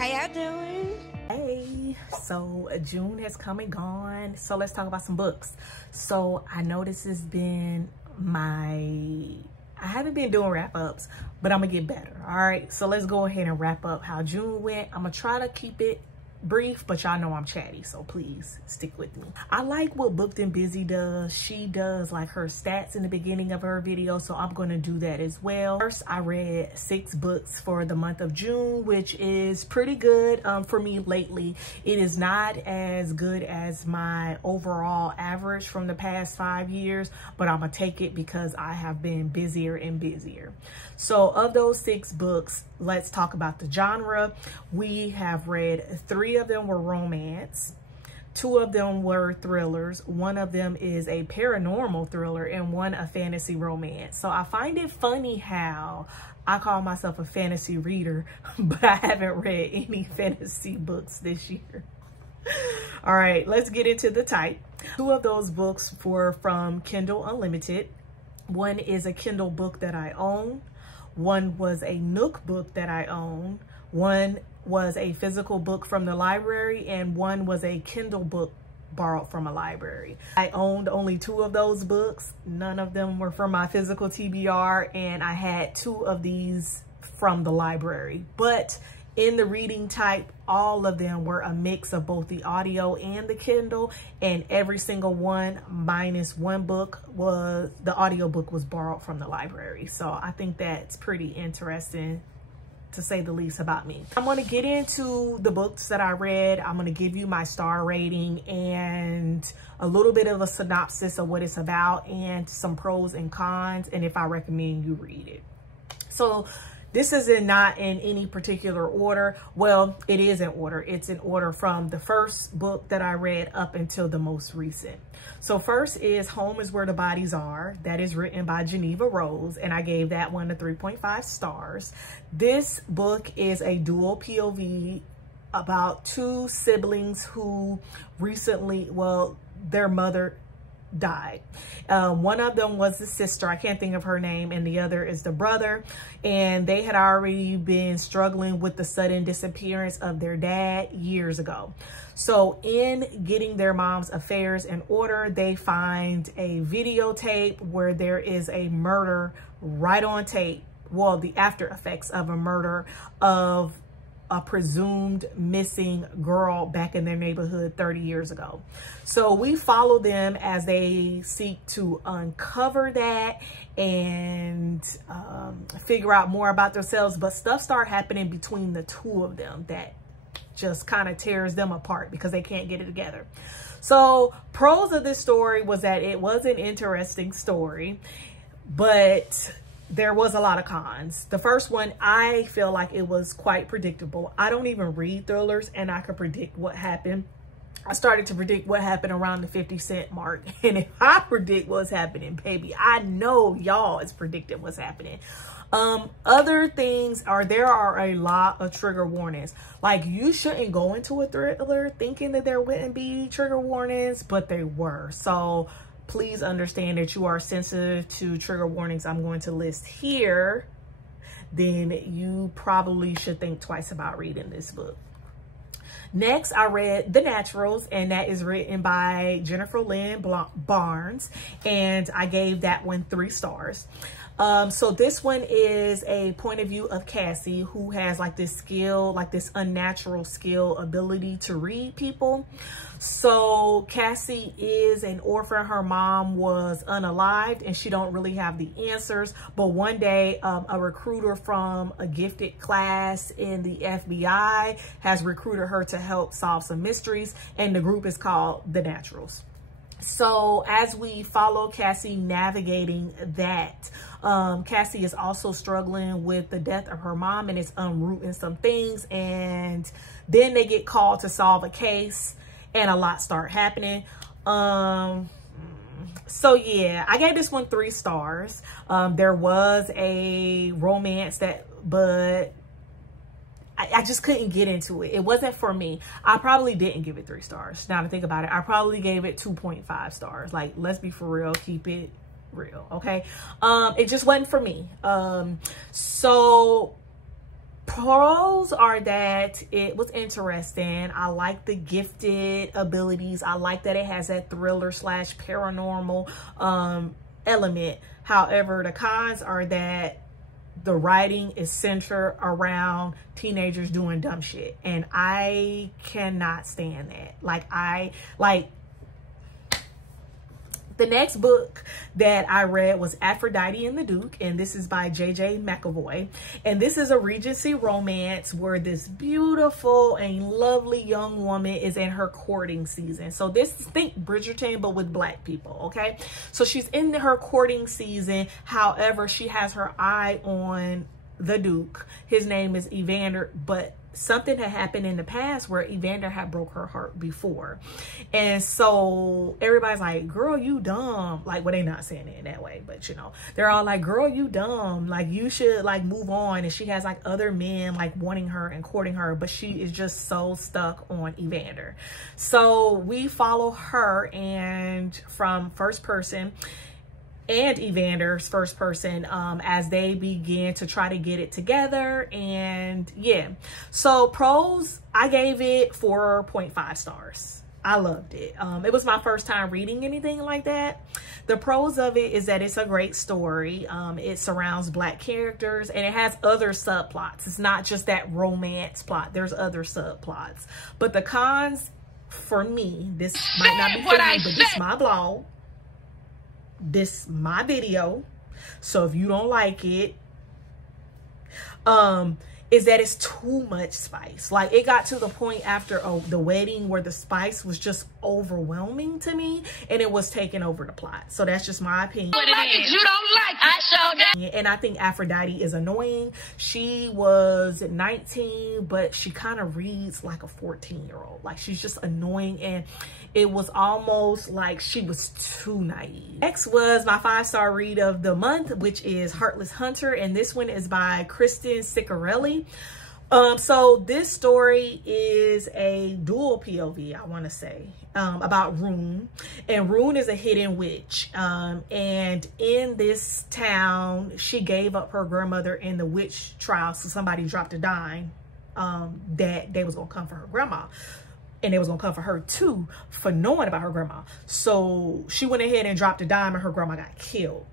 How y'all doing? Hey, so June has come and gone, so let's talk about some books. So I know this has been I haven't been doing wrap-ups, but I'm gonna get better. All right, so let's go ahead and wrap up how June went. I'm gonna try to keep it brief, but y'all know I'm chatty, so please stick with me. I like what Booked and Busy does. She does like her stats in the beginning of her video, so I'm going to do that as well. First, I read 6 books for the month of June, which is pretty good for me lately. It is not as good as my overall average from the past 5 years, but I'm gonna take it because I have been busier and busier. So of those 6 books, let's talk about the genre. We have read 3 of them were romance, 2 of them were thrillers, 1 of them is a paranormal thriller, and 1 a fantasy romance. So I find it funny how I call myself a fantasy reader, but I haven't read any fantasy books this year. All right, let's get into the type. 2 of those books were from Kindle Unlimited. 1 is a Kindle book that I own. 1 was a Nook book that I own. 1 was a physical book from the library, and 1 was a Kindle book borrowed from a library. I owned only 2 of those books. None of them were from my physical TBR, and I had 2 of these from the library. But in the reading type, all of them were a mix of both the audio and the Kindle, and every single one minus 1 book was the audio book was borrowed from the library. So I think that's pretty interesting, to say the least, about me. I'm going to get into the books that I read. I'm going to give you my star rating and a little bit of a synopsis of what it's about and some pros and cons, and if I recommend you read it. So this is not in any particular order. Well, it is in order. It's in order from the first book that I read up until the most recent. So first is Home is Where the Bodies Are. That is written by Geneva Rose, and I gave that one a 3.5 stars. This book is a dual POV about 2 siblings who recently, well, their mother died. One of them was the sister, I can't think of her name, and the other is the brother, and they had already been struggling with the sudden disappearance of their dad years ago. So in getting their mom's affairs in order, they find a videotape where there is a murder right on tape. Well, the after effects of a murder of a presumed missing girl back in their neighborhood 30 years ago. So we follow them as they seek to uncover that and figure out more about themselves, but stuff starts happening between the 2 of them that just kind of tears them apart because they can't get it together. So pros of this story was that it was an interesting story, but there was a lot of cons. The first one, I feel like it was quite predictable. I don't even read thrillers, and I could predict what happened. I started to predict what happened around the 50-cent mark. And if I predict what's happening, baby, I know y'all is predicting what's happening. Other things are, there are a lot of trigger warnings. Like, you shouldn't go into a thriller thinking that there wouldn't be trigger warnings, but they were. So please understand that you are sensitive to trigger warnings I'm going to list here. Then you probably should think twice about reading this book. Next, I read The Naturals, and that is written by Jennifer Lynn Barnes, and I gave that one 3 stars. So this one is a point of view of Cassie, who has like this skill, like this unnatural skill ability to read people. So Cassie is an orphan. Her mom was unalived and she don't really have the answers. But one day, a recruiter from a gifted class in the FBI has recruited her to help solve some mysteries, and the group is called The Naturals. So as we follow Cassie navigating that, Cassie is also struggling with the death of her mom and is unrooting some things, and then they get called to solve a case and a lot start happening. So yeah, I gave this one 3 stars. There was a romance but I just couldn't get into it. It wasn't for me. I probably didn't give it 3 stars. Now to think about it, I probably gave it 2.5 stars. Like, let's be for real, keep it real, okay? It just wasn't for me. So Pros are that it was interesting. I like the gifted abilities. I like that it has that thriller slash paranormal element. However, the cons are that the writing is centered around teenagers doing dumb shit, and I cannot stand that. The next book that I read was Aphrodite and the Duke, and this is by J.J. McAvoy. And this is a Regency romance where this beautiful and lovely young woman is in her courting season. So this, think Bridgerton, but with black people, okay? So she's in her courting season. However, she has her eye on the Duke. His name is Evander, but something had happened in the past where Evander had broke her heart before. And so everybody's like, girl, you dumb. Like, well, they're not saying it in that way, but you know, they're all like, girl, you dumb. Like, you should like move on. And she has like other men like wanting her and courting her, but she is just so stuck on Evander. So we follow her, and from first person and Evander's first person as they begin to try to get it together. And yeah, so pros, I gave it 4.5 stars. I loved it. It was my first time reading anything like that. The pros of it is that it's a great story. It surrounds black characters, and it has other subplots. It's not just that romance plot. There's other subplots. But the cons, for me, this might not be for me, but this is my blog. This my video, so if you don't like it, is that it's too much spice. Like, it got to the point after the wedding where the spice was just overwhelming to me, and it was taking over the plot. So that's just my opinion. What it is you don't like, I showed that. And I think Aphrodite is annoying. She was 19, but she kind of reads like a 14-year-old. Like, she's just annoying, and it was almost like she was too naive. Next was my 5-star read of the month, which is Heartless Hunter, and this one is by Kristen Ciccarelli. So this story is a dual POV, I want to say, about Rune. And Rune is a hidden witch. And in this town, she gave up her grandmother in the witch trial. So somebody dropped a dime that they was going to come for her grandma. And they was gonna come for her too for knowing about her grandma. So she went ahead and dropped a dime, and her grandma got killed.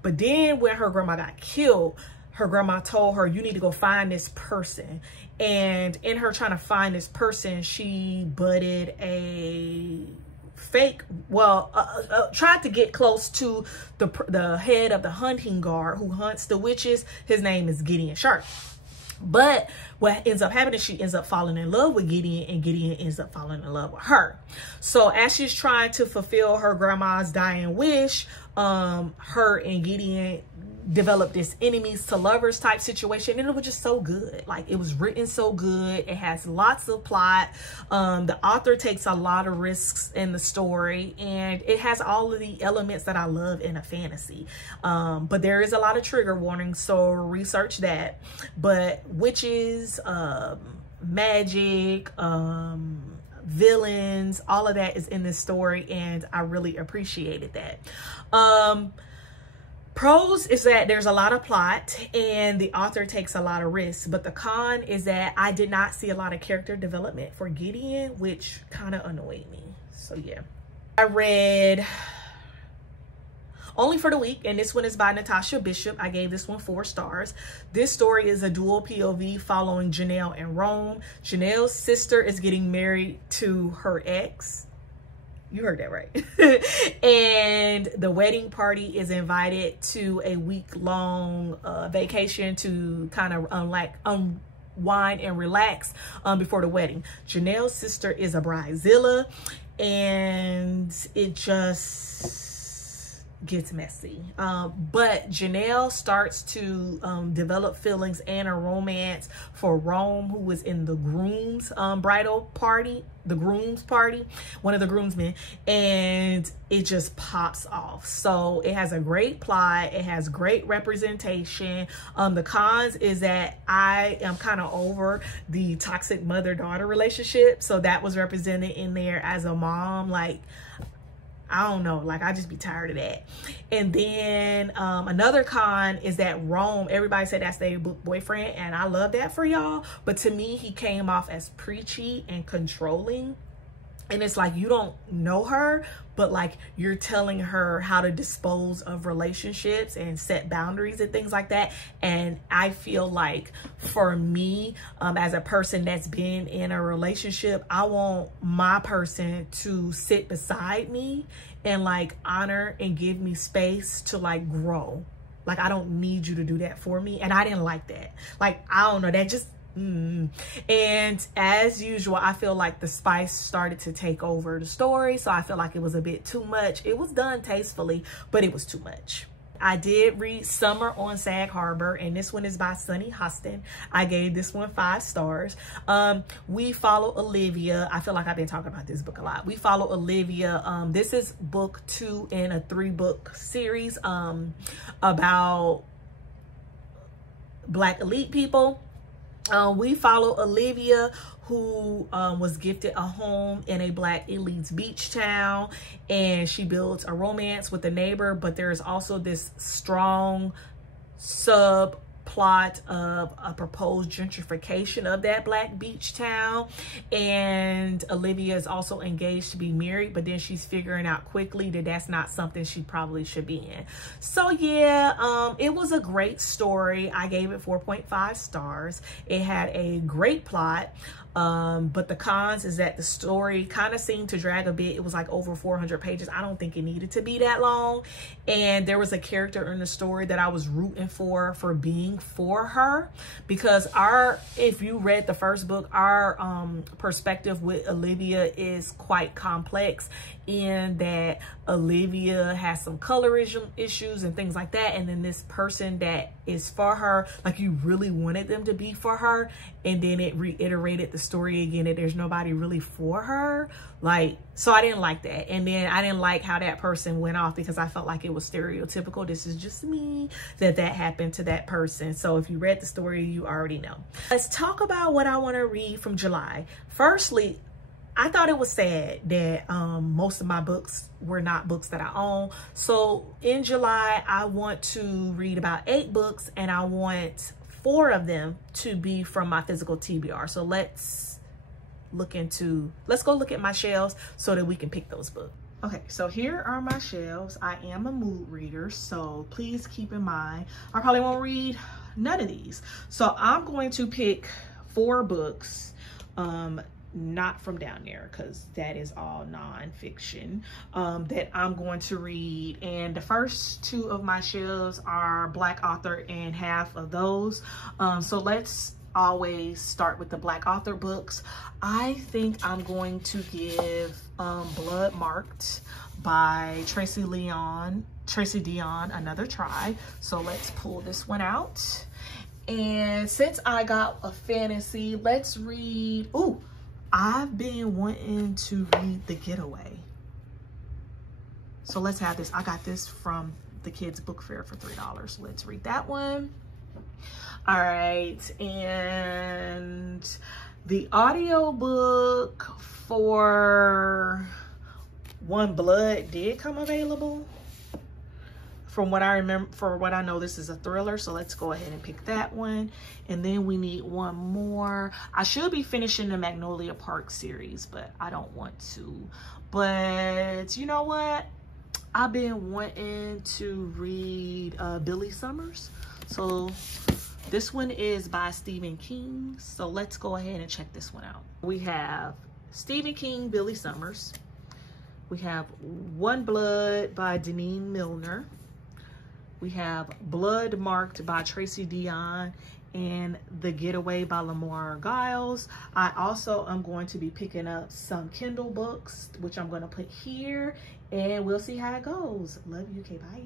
But then when her grandma got killed, her grandma told her, you need to go find this person. And in her trying to find this person, she budded a fake, tried to get close to the head of the hunting guard who hunts the witches. His name is Gideon Sharp. But what ends up happening, she ends up falling in love with Gideon, and Gideon ends up falling in love with her. So as she's trying to fulfill her grandma's dying wish, her and Gideon developed this enemies to lovers type situation, and it was just so good. Like, it was written so good. It has lots of plot. The author takes a lot of risks in the story, and it has all of the elements that I love in a fantasy. But there is a lot of trigger warnings, so research that. But witches, magic, villains, all of that is in this story, and I really appreciated that. Pros is that there's a lot of plot and the author takes a lot of risks, but the con is that I did not see a lot of character development for Gideon, which kind of annoyed me. So yeah, I read Only for the Week, and this one is by Natasha Bishop. I gave this one 4 stars. This story is a dual POV following Janelle and Rome. Janelle's sister is getting married to her ex. You heard that right. And the wedding party is invited to a week-long vacation to kind of unwind and relax before the wedding. Janelle's sister is a bridezilla, and it just gets messy. But Janelle starts to develop feelings and a romance for Rome, who was in the groom's bridal party, one of the groomsmen, and it just pops off. So it has a great plot, it has great representation. The cons is that I am kind of over the toxic mother-daughter relationship, so that was represented in there as a mom. Like, I don't know, like I just be tired of that. And then another con is that Rome, everybody said that's their boyfriend, and I love that for y'all, but to me he came off as preachy and controlling. And it's like, you don't know her, but like you're telling her how to dispose of relationships and set boundaries and things like that. And I feel like for me, as a person that's been in a relationship, I want my person to sit beside me and like honor and give me space to like grow. Like, I don't need you to do that for me. And I didn't like that. Like, I don't know, that just and as usual, I feel like the spice started to take over the story, so I feel like it was a bit too much. It was done tastefully, but it was too much. I did read Summer on Sag Harbor, and this one is by Sunny Hostin. I gave this one 5 stars. We follow Olivia. I feel like I've been talking about this book a lot. We follow Olivia. This is book 2 in a 3-book series about Black elite people. We follow Olivia, who was gifted a home in a Black elite's beach town, and she builds a romance with a neighbor, but there's also this strong subplot of a proposed gentrification of that Black beach town. And Olivia is also engaged to be married, but then she's figuring out quickly that that's not something she probably should be in. So yeah, it was a great story. I gave it 4.5 stars. It had a great plot. But the cons is that the story kind of seemed to drag a bit. It was like over 400 pages. I don't think it needed to be that long. And there was a character in the story that I was rooting for being for her, because if you read the first book, our perspective with Olivia is quite complex, in that Olivia has some colorism issues and things like that. And then this person that is for her, like, you really wanted them to be for her, and then it reiterated the story again that there's nobody really for her. Like, so I didn't like that. And then I didn't like how that person went off, because I felt like it was stereotypical. This is just me, that happened to that person. So if you read the story, you already know. Let's talk about what I want to read from July. Firstly, I thought it was sad that most of my books were not books that I own. So in July, I want to read about 8 books, and I want 4 of them to be from my physical TBR. So let's go look at my shelves so that we can pick those books. Okay, so here are my shelves. I am a mood reader, so please keep in mind, I probably won't read none of these. So I'm going to pick 4 books, not from down there, because that is all nonfiction, that I'm going to read. And the first 2 of my shelves are Black author, and half of those. So let's always start with the Black author books. I think I'm going to give Blood Marked by Tracy Deonn another try. So let's pull this one out. And since I got a fantasy, let's read, I've been wanting to read The Getaway. So let's have this. I got this from the kids book fair for $3. Let's read that one. All right, and the audiobook for One Blood did come available. From what I remember, for what I know, this is a thriller, so let's go ahead and pick that one. And then we need one more. I should be finishing the Magnolia Park series, but I don't want to. But you know what? I've been wanting to read Billy Summers. So this one is by Stephen King. So let's go ahead and check this one out. We have Stephen King, Billy Summers. We have One Blood by Deneen Milner. We have Blood Marked by Tracy Deonn, and The Getaway by Lamar Giles. I also am going to be picking up some Kindle books, which I'm going to put here, and we'll see how it goes. Love you. Okay, bye.